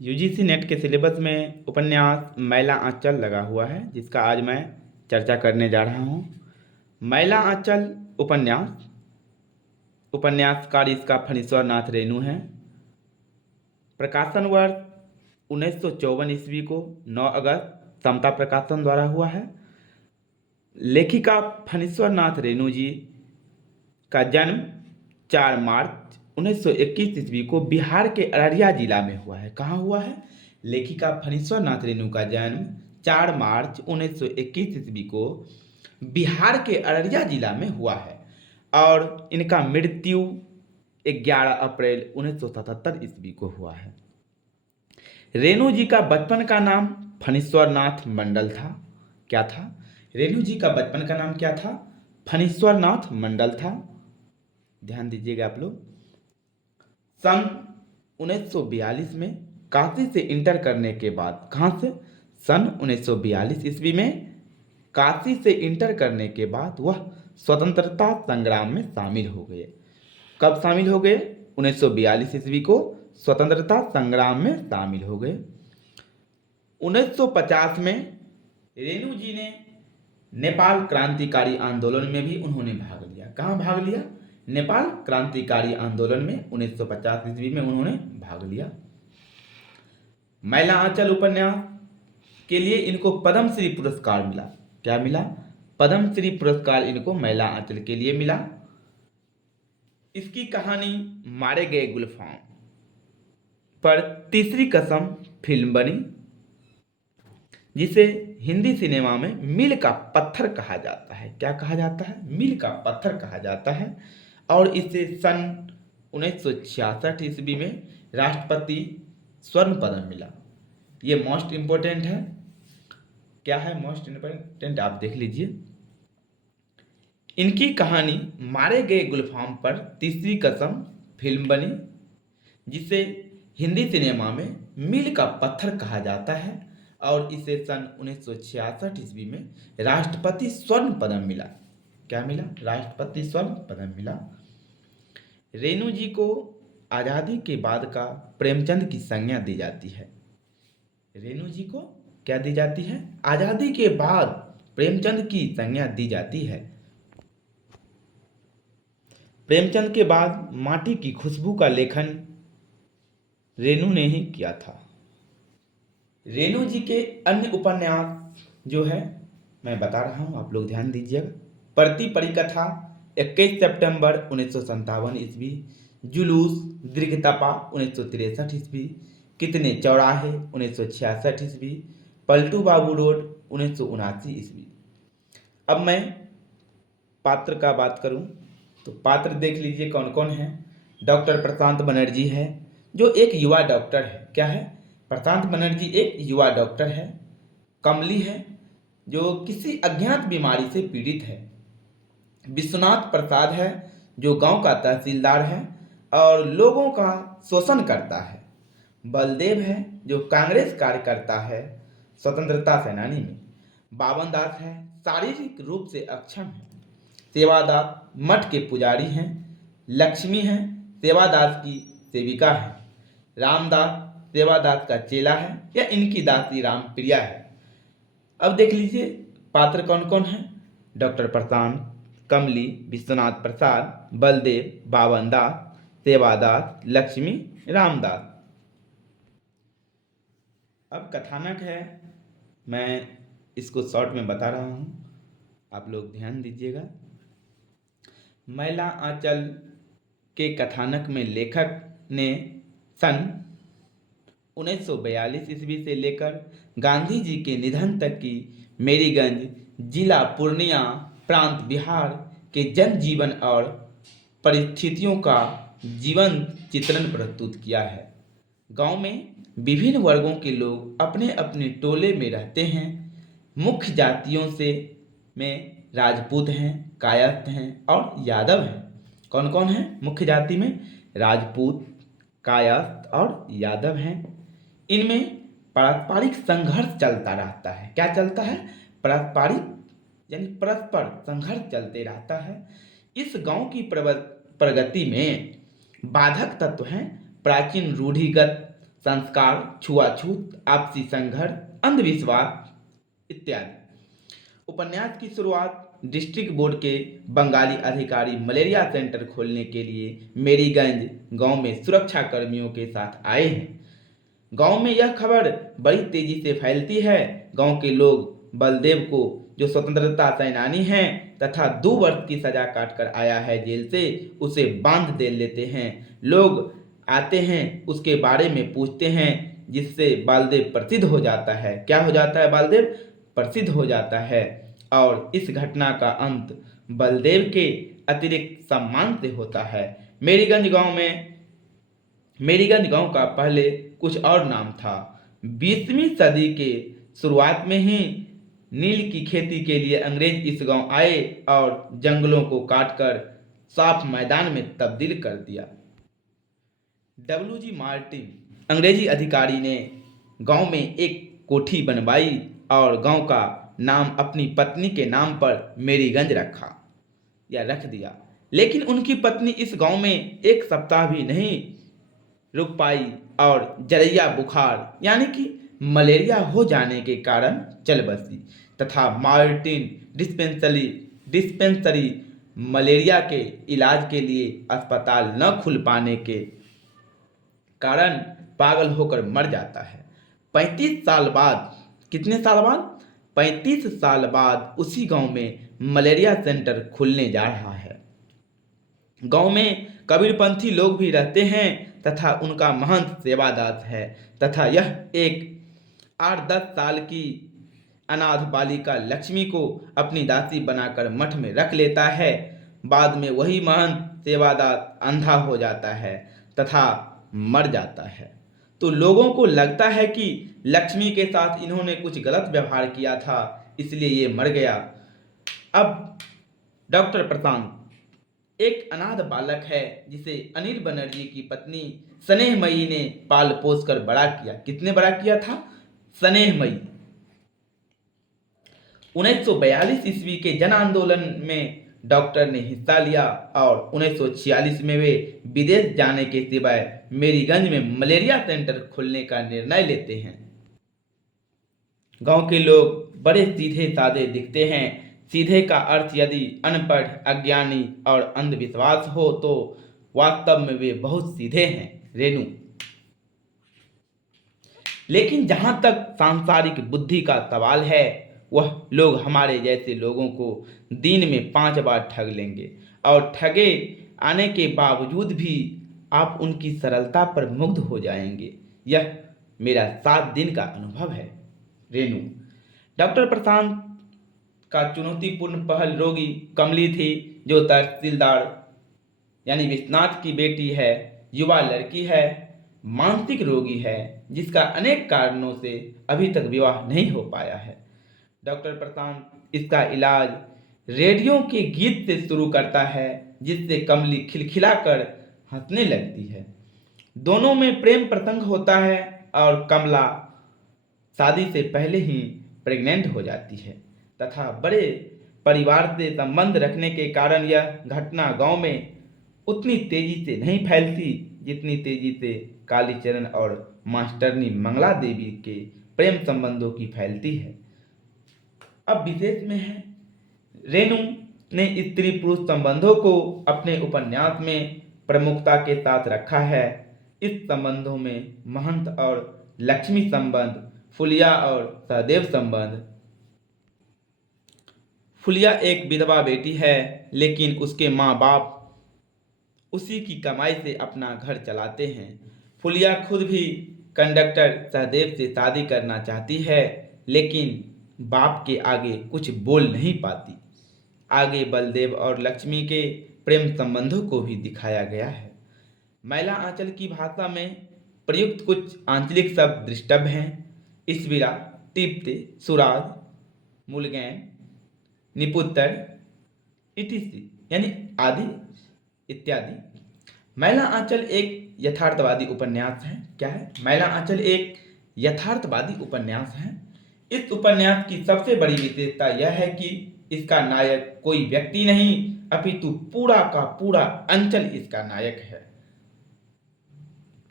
UGC net के syllabus में उपन्यास मैला आंचल लगा हुआ है, जिसका आज मैं चर्चा करने जा रहा हूँ। मैला आंचल उपन्यासकार इसका फणीश्वर नाथ रेणु है। प्रकाशन वर्ष 1954 ईस्वी को 9 अगस्त समता प्रकाशन द्वारा हुआ है। लेखिका फणीश्वर नाथ रेणु जी का जन्म 4 मार्च 1921 ईस्वी को बिहार के अररिया जिला में हुआ है। कहाँ हुआ है? लेखिका फणीश्वर नाथ रेणु का जन्म 4 मार्च 1921 ईस्वी को बिहार के अररिया जिला में हुआ है और इनका मृत्यु 11 अप्रैल 1977 ईस्वी को हुआ है। रेणु जी का बचपन का नाम फणीश्वर नाथ मंडल था। क्या था? रेणु जी का बचपन का नाम क्या था? फणीश्वर नाथ मंडल था। ध्यान दीजिएगा आप लोग। सन 1942 में काशी से इंटर करने के बाद, कहाँ से? सन 1942 ईस्वी में काशी से इंटर करने के बाद वह स्वतंत्रता संग्राम में शामिल हो गए। कब शामिल हो गए? 1942 ईस्वी को स्वतंत्रता संग्राम में शामिल हो गए। 1950 में रेणु जी ने नेपाल क्रांतिकारी आंदोलन में भी उन्होंने भाग लिया। कहाँ भाग लिया? नेपाल क्रांतिकारी आंदोलन में 1950 ईस्वी में उन्होंने भाग लिया। मैला आंचल उपन्यास के लिए इनको पद्मश्री पुरस्कार मिला। क्या मिला? पद्मश्री पुरस्कार इनको मैला आंचल के लिए मिला। इसकी कहानी मारे गए गुलफाम पर तीसरी कसम फिल्म बनी, जिसे हिंदी सिनेमा में मील का पत्थर कहा जाता है। क्या कहा जाता है? मील का पत्थर कहा जाता है। और इसे सन 1966 ईस्वी में राष्ट्रपति स्वर्ण पदक मिला। ये मोस्ट इम्पोर्टेंट है। क्या है मोस्ट इम्पोर्टेंट? आप देख लीजिए। इनकी कहानी मारे गए गुलफाम पर तीसरी कसम फिल्म बनी, जिसे हिंदी सिनेमा में मील का पत्थर कहा जाता है और इसे सन 1966 ईस्वी में राष्ट्रपति स्वर्ण पदक मिला। क्या मिला? राष्ट्रपति स्वर्ण पदक मिला। रेणु जी को आज़ादी के बाद का प्रेमचंद की संज्ञा दी जाती है। रेणु जी को क्या दी जाती है? आज़ादी के बाद प्रेमचंद की संज्ञा दी जाती है। प्रेमचंद के बाद माटी की खुशबू का लेखन रेणु ने ही किया था। रेणु जी के अन्य उपन्यास जो है मैं बता रहा हूँ, आप लोग ध्यान दीजिएगा। प्रति परिकथा 21 सितंबर 1957 ईस्वी, जुलूस दीर्घतपा 1963 ईस्वी, कितने चौराहे 1966 ईस्वी, पलटू बाबू रोड 1979 ईस्वी। अब मैं पात्र का बात करूं तो पात्र देख लीजिए कौन कौन है। डॉक्टर प्रशांत बनर्जी है, जो एक युवा डॉक्टर है। क्या है? प्रशांत बनर्जी एक युवा डॉक्टर है। कमली है, जो किसी अज्ञात बीमारी से पीड़ित है। विश्वनाथ प्रसाद है, जो गांव का तहसीलदार है और लोगों का शोषण करता है। बलदेव है, जो कांग्रेस कार्यकर्ता है, स्वतंत्रता सेनानी में। बावन दास है, शारीरिक रूप से अक्षम है। सेवादास मठ के पुजारी हैं। लक्ष्मी है, सेवादास की सेविका है। रामदास सेवादास का चेला है या इनकी दासी रामप्रिया है। अब देख लीजिए पात्र कौन कौन है। डॉक्टर प्रशांत, कमली, विश्वनाथ प्रसाद, बलदेव, बावन दास, सेवादास, लक्ष्मी, रामदास। अब कथानक है, मैं इसको शॉर्ट में बता रहा हूँ, आप लोग ध्यान दीजिएगा। मैला आंचल के कथानक में लेखक ने सन 1942 ईस्वी से लेकर गांधी जी के निधन तक की मेरीगंज जिला पूर्णिया प्रांत बिहार के जनजीवन और परिस्थितियों का जीवन चित्रण प्रस्तुत किया है। गांव में विभिन्न वर्गों के लोग अपने अपने टोले में रहते हैं। मुख्य जातियों से में राजपूत हैं, कायस्थ हैं और यादव हैं। कौन कौन है मुख्य जाति में? राजपूत, कायस्थ और यादव हैं। इनमें पारस्परिक संघर्ष चलता रहता है। क्या चलता है? पारस्परिक यानी परस्पर संघर्ष चलते रहता है। इस गांव की प्रगति में बाधक तत्व हैं प्राचीन रूढ़िगत संस्कार, छुआछूत, आपसी संघर्ष, अंधविश्वास इत्यादि। उपन्यास की शुरुआत डिस्ट्रिक्ट बोर्ड के बंगाली अधिकारी मलेरिया सेंटर खोलने के लिए मेरीगंज गांव में सुरक्षा कर्मियों के साथ आए हैं। गांव में यह खबर बड़ी तेजी से फैलती है। गांव के लोग बलदेव को, जो स्वतंत्रता सेनानी हैं तथा 2 वर्ष की सजा काटकर आया है जेल से, उसे बांध दे लेते हैं। लोग आते हैं, उसके बारे में पूछते हैं, जिससे बालदेव प्रसिद्ध हो जाता है। क्या हो जाता है? बालदेव प्रसिद्ध हो जाता है। और इस घटना का अंत बलदेव के अतिरिक्त सम्मान से होता है। मेरीगंज गांव का पहले कुछ और नाम था। 20वीं सदी के शुरुआत में ही नील की खेती के लिए अंग्रेज इस गांव आए और जंगलों को काटकर साफ मैदान में तब्दील कर दिया। WG मार्टिन अंग्रेजी अधिकारी ने गांव में एक कोठी बनवाई और गांव का नाम अपनी पत्नी के नाम पर मेरीगंज रख दिया। लेकिन उनकी पत्नी इस गांव में 1 सप्ताह भी नहीं रुक पाई और जरैया बुखार यानी कि मलेरिया हो जाने के कारण चल बसी तथा मार्टिन डिस्पेंसरी मलेरिया के इलाज के लिए अस्पताल न खुल पाने के कारण पागल होकर मर जाता है। 35 साल बाद, कितने साल बाद? 35 साल बाद उसी गांव में मलेरिया सेंटर खुलने जा रहा है। गांव में कबीरपंथी लोग भी रहते हैं तथा उनका महंत सेवादास है तथा यह एक 8-10 साल की अनाथ बालिका लक्ष्मी को अपनी दासी बनाकर मठ में रख लेता है। बाद में वही महंत सेवादास अंधा हो जाता है तथा मर जाता है। तो लोगों को लगता है कि लक्ष्मी के साथ इन्होंने कुछ गलत व्यवहार किया था, इसलिए ये मर गया। अब डॉक्टर प्रशांत एक अनाथ बालक है जिसे अनिल बनर्जी की पत्नी स्नेहमयी ने पाल पोस कर बड़ा किया। कितने बड़ा किया था? स्नेहमयी। 1942 ईस्वी के जन आंदोलन में डॉक्टर ने हिस्सा लिया और 1946 में वे विदेश जाने के सिवाय मेरीगंज में मलेरिया सेंटर खोलने का निर्णय लेते हैं। गांव के लोग बड़े सीधे साधे दिखते हैं। सीधे का अर्थ यदि अनपढ़, अज्ञानी और अंधविश्वास हो तो वास्तव में वे बहुत सीधे हैं, रेनू। लेकिन जहां तक सांसारिक बुद्धि का सवाल है, वह लोग हमारे जैसे लोगों को दिन में 5 बार ठग लेंगे और ठगे आने के बावजूद भी आप उनकी सरलता पर मुग्ध हो जाएंगे। यह मेरा 7 दिन का अनुभव है, रेनू। डॉक्टर प्रशांत का चुनौतीपूर्ण पहल रोगी कमली थी, जो तहसीलदार यानी विश्वनाथ की बेटी है, युवा लड़की है, मानसिक रोगी है, जिसका अनेक कारणों से अभी तक विवाह नहीं हो पाया है। डॉक्टर प्रशांत इसका इलाज रेडियो के गीत से शुरू करता है, जिससे कमली खिलखिलाकर हंसने लगती है। दोनों में प्रेम प्रसंग होता है और कमला शादी से पहले ही प्रेग्नेंट हो जाती है तथा बड़े परिवार से संबंध रखने के कारण यह घटना गांव में उतनी तेजी से नहीं फैलती जितनी तेजी से कालीचरण और मास्टरनी मंगला देवी के प्रेम संबंधों की फैलती है। अब विशेष में है, रेणु ने स्त्री पुरुष संबंधों को अपने उपन्यास में प्रमुखता के साथ रखा है। इस संबंधों में महंत और लक्ष्मी संबंध, फुलिया और सहदेव संबंध। फुलिया एक विधवा बेटी है, लेकिन उसके माँ बाप उसी की कमाई से अपना घर चलाते हैं। फुलिया खुद भी कंडक्टर सहदेव से शादी करना चाहती है, लेकिन बाप के आगे कुछ बोल नहीं पाती। आगे बलदेव और लक्ष्मी के प्रेम संबंधों को भी दिखाया गया है। मैला आंचल की भाषा में प्रयुक्त कुछ आंचलिक शब्द दृष्टव्य हैं। ईश्विरा, तीप्ते, सुराज, मुलगैन, निपुत्तर, इटिसी यानी आदि इत्यादि। मैला आंचल एक यथार्थवादी उपन्यास है। क्या है? मैला आंचल एक यथार्थवादी उपन्यास है। इस उपन्यास की सबसे बड़ी विशेषता यह है कि इसका नायक कोई व्यक्ति नहीं, अपितु पूरा का पूरा अंचल इसका नायक है।